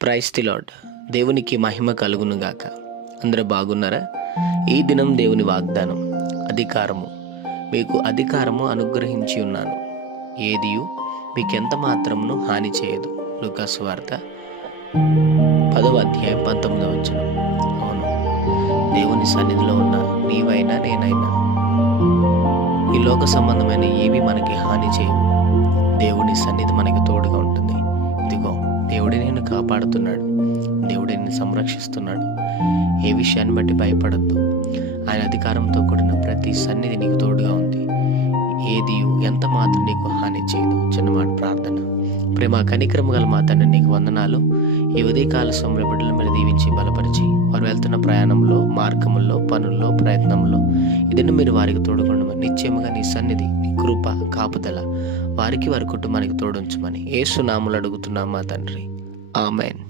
Praise the lord. దేవునికి మహిమ కలుగును గాక. అందరూ బాగున్నారా? ఈ దినం దేవుని వాగ్దానం, అధికారము. మీకు అధికారము అనుగ్రహించి ఉన్నాను, ఏదియు మీకెంత మాత్రమును హాని చేయదు. లూకా సువార్త 10వ అధ్యాయం 19వ వచనం. అవును, దేవుని సన్నిధిలో ఉన్న నీవైనా నేనైనా ఈ లోక సంబంధమైన ఏవి మనకి హాని చేయవు. దేవుని సన్నిధి మనకి తోడుగా ఉంటుంది. ఇదిగో, దేవుడే నిన్ను కాపాడుతున్నాడు, దేవుడే నిన్ను సంరక్షిస్తున్నాడు. ఏ విషయాన్ని బట్టి భయపడద్దు. ఆయన అధికారంతో కూడిన ప్రతి సన్నిధి నీకు తోడుగా ఉంది. ఏది ఎంత మాత్రం నీకు హాని చేయదు. చిన్నమాట ప్రార్థన. ప్రేమ కనికరము గల మా తండ్రి, నీకు వందనాలు. ఈ ఉదయకాల సమయంలో బిడ్డల మీద దీవించి బలపరిచి, వారు వెళ్తున్న ప్రయాణంలో, మార్గముల్లో, పనుల్లో, ప్రయత్నంలో ఇదిని మీరు వారికి తోడుకొండమని, నిశ్చయముగా నీ సన్నిధి, నీ కృప, కాపుదల వారికి, వారి కుటుంబానికి తోడుంచమని యేసు నామములో అడుగుతున్నాం మా తండ్రి. ఆమేన్.